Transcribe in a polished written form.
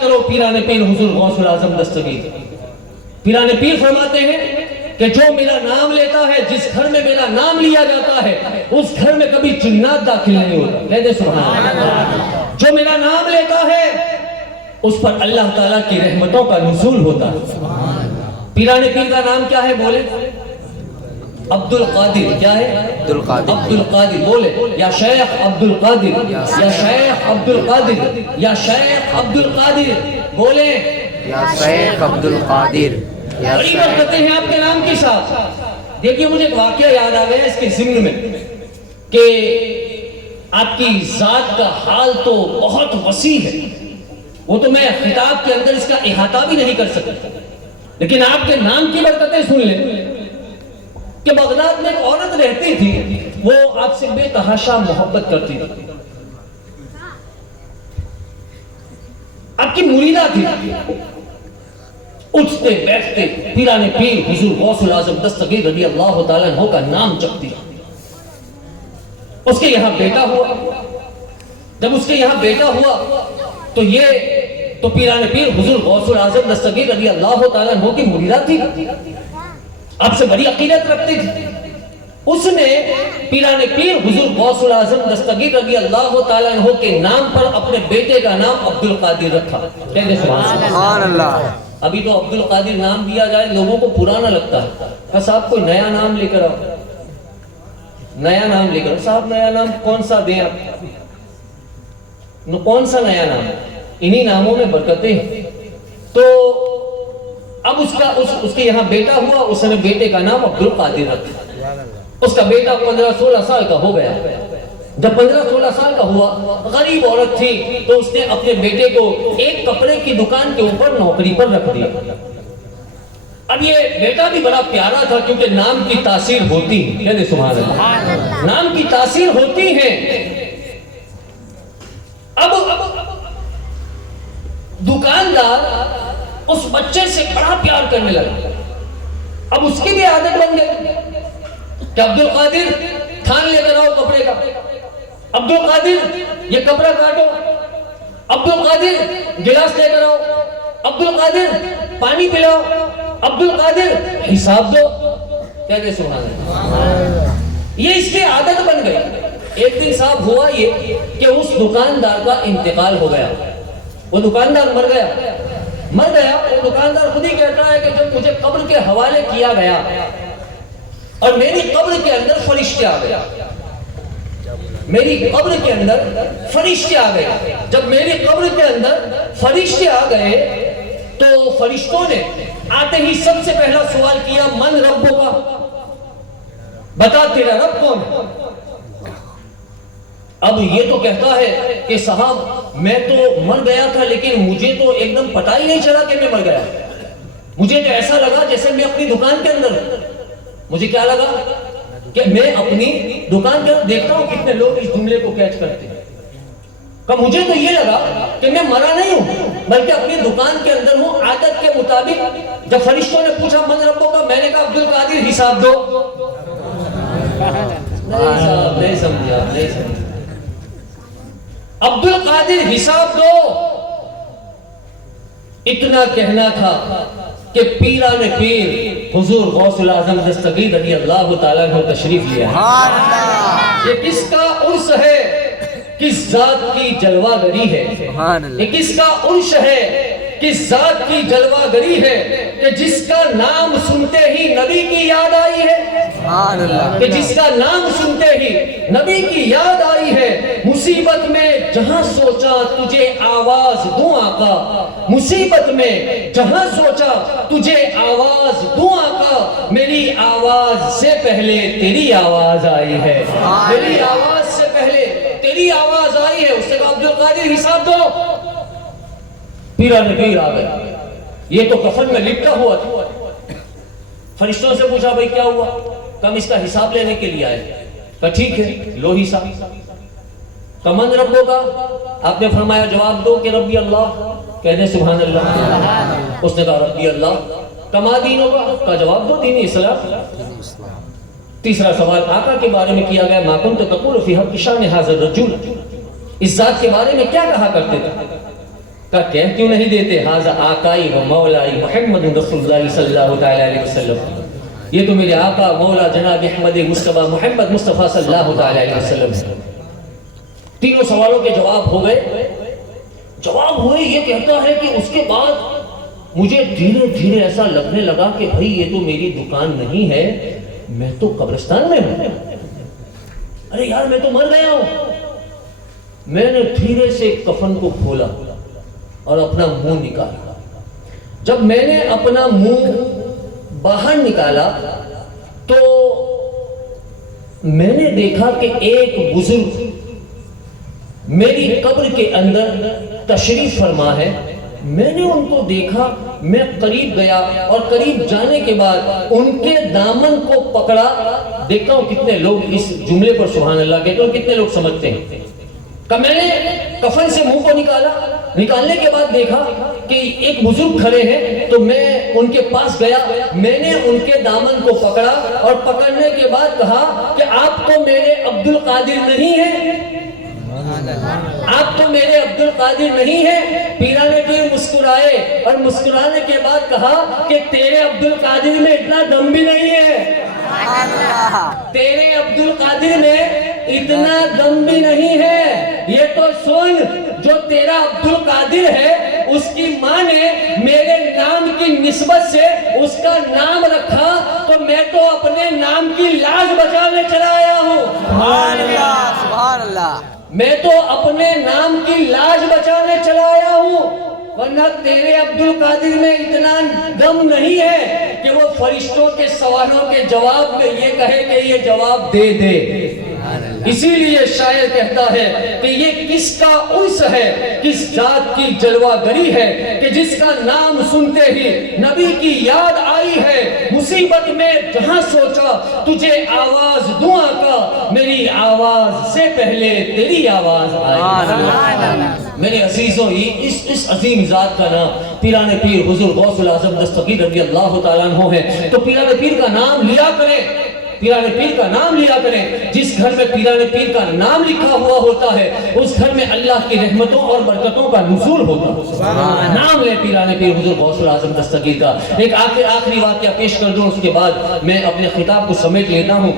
کرو پیران پیر حضور غوث العظم دستگیر۔ پیران پیر فرماتے ہیں کہ جو میرا نام لیتا ہے، جس گھر میں میرا نام لیا جاتا ہے، اس گھر میں کبھی جنات داخل نہیں ہوتا۔ کہہ دے سبحان اللہ۔ جو میرا نام لیتا ہے اس پر اللہ تعالیٰ کی رحمتوں کا نزول ہوتا ہے۔ پیران پیر کا نام کیا ہے؟ بولے عبد القادر۔ کیا ہے؟ عبد القادر۔ عبد القادر بولے، یا شیخ عبد القادر، یا شیخ عبد القادر، یا شیخ عبد القادر بولے، یا شیخ عبد القادر۔ بڑی برکتیں ہیں آپ کے نام کے ساتھ۔ دیکھیے مجھے ایک واقعہ یاد آ گیا اس کے ضمن میں کہ آپ کی ذات کا حال تو بہت وسیع ہے، وہ تو میں خطاب کے اندر اس کا احاطہ بھی نہیں کر سکتا، لیکن آپ کے نام کی برکتیں سن لیں کہ بغداد میں ایک عورت رہتی تھی، وہ آپ سے بے تحاشا محبت کرتی تھی، آپ کی مریدہ تھی، اٹھتے بیٹھتے پیران پیر حضور غوث العظم دستگیر رضی اللہ تعالیٰ عنہ کا نام جپتی۔ اس کے یہاں بیٹا ہوا، جب اس کے یہاں بیٹا ہوا تو یہ تو پیران پیر حضور غوث العظم دستگیر رضی اللہ تعالیٰ عنہ کی مریدہ تھی، آپ سے بڑی عقیدت رکھتی تھی۔ اس نے پیران پیر حضور غوث العظم دستگیر رضی اللہ تعالیٰ عنہ کے نام پر اپنے بیٹے کا نام عبد القادر رکھا۔ کہتے سبحان اللہ۔ ابھی تو عبد القادر نام دیا جائے لوگوں کو پرانا لگتا ہے، کہ صاحب کوئی نیا نام لے کر آؤ، نیا نام لے کر، صاحب نیا نام کون سا دیں آپ؟ کون سا نیا نام؟ انہی ناموں میں برکتیں ہیں۔ تو اب اس کے یہاں بیٹا ہوا، اس نے بیٹے کا نام عبد القادر رکھا۔ اس کا بیٹا 15-16 سال کا ہو گیا۔ جب 15-16 سال کا ہوا، غریب عورت تھی تو اس نے اپنے بیٹے کو ایک کپڑے کی دکان کے اوپر نوکری پر رکھ دیا۔ اب یہ بیٹا بھی بڑا پیارا تھا کیونکہ نام کی تاثیر ہوتی ہے۔ کہتے سبحان اللہ۔ نام کی تاثیر ہوتی ہے۔ اب دکاندار اس بچے سے بڑا پیار کرنے لگا۔ اب اس کی بھی عادت بن گئی کہ عبد القادر تھان لے کر آؤ کپڑے کا، عبد القادر یہ کپڑا کاٹو، عبد القادر گلاس لے کر آؤ، عبد القادر پانی پلاؤ، عبد القادر حساب دو۔ کہتے سبحان اللہ۔ یہ اس کی عادت بن گئی۔ ایک دن صاحب ہوا یہ کہ اس دکاندار کا انتقال ہو گیا، وہ دکاندار مر گیا۔ وہ دکاندار خود ہی کہتا ہے کہ جب مجھے قبر کے حوالے کیا گیا اور میری قبر کے اندر فرشتے آ گئے، میری قبر کے اندر فرشتے آ گئے، جب میری قبر کے اندر فرشتے آ گئے تو فرشتوں نے آتے ہی سب سے پہلا سوال کیا، من ربوں کا، بتا تیرا رب کون ہے؟ اب یہ تو کہتا ہے کہ صاحب میں تو مر گیا تھا لیکن مجھے تو ایک دم پتہ ہی نہیں چلا کہ میں مر گیا، مجھے تو ایسا لگا جیسے میں اپنی دکان کے اندر ہوں۔ مجھے کیا لگا کہ میں اپنی دکان کے اندر دیکھتا ہوں کتنے لوگ اس جملے کو کیچ کرتے ہیں، کہ مجھے تو یہ لگا کہ میں مرا نہیں ہوں بلکہ اپنی دکان کے اندر ہوں۔ عادت کے مطابق جب فرشتوں نے پوچھا من ربوں کا، میں نے کہا عبد القادر حساب دو۔ نہیں سمجھا عبد القادر حساب دو۔ اتنا کہنا تھا کہ پیران پیر حضور غوث العظم دستگیر رضی اللہ تعالیٰ عنہ تشریف لیا۔ یہ کس کا عرس ہے؟ کس ذات کی جلوہ گری ہے؟ یہ کس کا عرش ہے؟ کس ذات کی جلوہ گری ہے کہ جس کا نام سنتے ہی نبی کی یاد آئی ہے؟ کہ جس کا نام سنتے ہی نبی کی یاد آئی ہے۔ مصیبت میں جہاں سوچا تجھے آواز دوں آقا، مصیبت میں جہاں سوچا تجھے آواز دوں آقا، میری آواز سے پہلے تیری آواز آئی ہے، میری آواز سے پہلے تیری آواز آئی ہے۔ اس سے کہا عبد القادر حساب دو۔ پیران پیر آ گیا، یہ تو کفن میں لپٹا ہوا تھا۔ فرشتوں سے پوچھا بھائی کیا ہوا؟ کم اس کا حساب لینے کے لیے آئے، کہا ٹھیک ہے لو حساب۔ کمن ربوں کا، آپ نے فرمایا جواب دو کہ ربی اللہ، کہنے سبحان اللہ۔ اس نے کہا ربی اللہ۔ کما دینوں کا جواب دو، دین اسلام۔ تیسرا سوال آقا کے بارے میں کیا گیا، ما کنت تقول فی حق شان ھذا الرجل، اس ذات کے بارے میں کیا کہا کرتے تھے؟ کا کہہ کیوں نہیں دیتے ھذا آقائی و مولائی محمد رسول اللہ صلی اللہ تعالی علیہ وسلم، یہ تو میرے آقا مولا جناب احمد مصطفیٰ محمد مصطفیٰ صلی اللہ تعالی علیہ وسلم ہے۔ تینوں سوالوں کے جواب ہو گئے۔ جواب ہوئے، یہ کہتا ہے کہ اس کے بعد مجھے دھیرے دھیرے ایسا لگنے لگا کہ بھئی یہ تو میری دکان نہیں ہے، میں تو قبرستان میں ہوں، ارے یار میں تو مر گیا ہوں۔ میں نے دھیرے سے کفن کو کھولا اور اپنا منہ نکالا۔ جب میں نے اپنا منہ باہر نکالا تو میں نے دیکھا کہ ایک بزرگ میری قبر کے اندر تشریف فرما ہے۔ میں نے ان کو دیکھا، میں قریب گیا اور قریب جانے کے بعد ان کے دامن کو پکڑا۔ دیکھتا ہوں کتنے لوگ اس جملے پر سبحان اللہ کہتے ہیں، کتنے لوگ سمجھتے ہیں کہ میں نے کفن سے منہ کو نکالا، نکالنے کے بعد دیکھا کہ ایک بزرگ کھڑے ہیں، تو میں ان کے پاس گیا، میں نے ان کے دامن کو پکڑا اور پکڑنے کے بعد کہا کہ آپ تو میرے عبد القادر نہیں ہیں، آپ تو میرے عبد القادر نہیں ہیں۔ پیران پیر مسکرائے اور مسکرانے کے بعد کہا کہ تیرے عبد القادر میں اتنا دم بھی نہیں ہے، تیرے عبد القادر میں اتنا دم بھی نہیں ہے۔ یہ تو سن، جو تیرا عبد القادر ہے اس کی ماں نے میرے نام کی نسبت سے اس کا نام رکھا، تو میں تو اپنے نام کی لاج بچانے چلا آیا ہوں۔ سبحان اللہ، سبحان اللہ۔ میں تو اپنے نام کی لاج بچانے چلا آیا ہوں، ورنہ تیرے عبد القادر میں اتنا دم نہیں ہے کہ وہ فرشتوں کے سوالوں کے جواب میں یہ کہے کہ یہ جواب دے دے۔ اسی لیے شاعر کہتا ہے کہ یہ کس کا انس ہے، کس ذات کی جلوہ گری ہے کہ جس کا نام سنتے ہی نبی کی یاد آئی ہے۔ مصیبت میں جہاں سوچا تجھے آواز دعا کا، میری آواز سے پہلے تیری آواز آئی۔ میرے عزیزوں، اس عظیم ذات کا نام پیران پیر حضور غوث العظم دستگیر رضی اللہ تعالیٰ عنہ ہے، تو پیران پیر کا نام لیا کریں، پیران پیر کا نام لیا کریں۔ جس گھر میں پیران پیر کا نام لکھا ہوا ہوتا ہے اس گھر میں اللہ کی رحمتوں اور برکتوں کا نزول ہوتا ہے۔ نام لے پیران پیر حضور غوث العظم دستگیر کا۔ ایک آخری واقعہ پیش کر دوں، اس کے بعد میں اپنے خطاب کو سمیٹ لیتا ہوں۔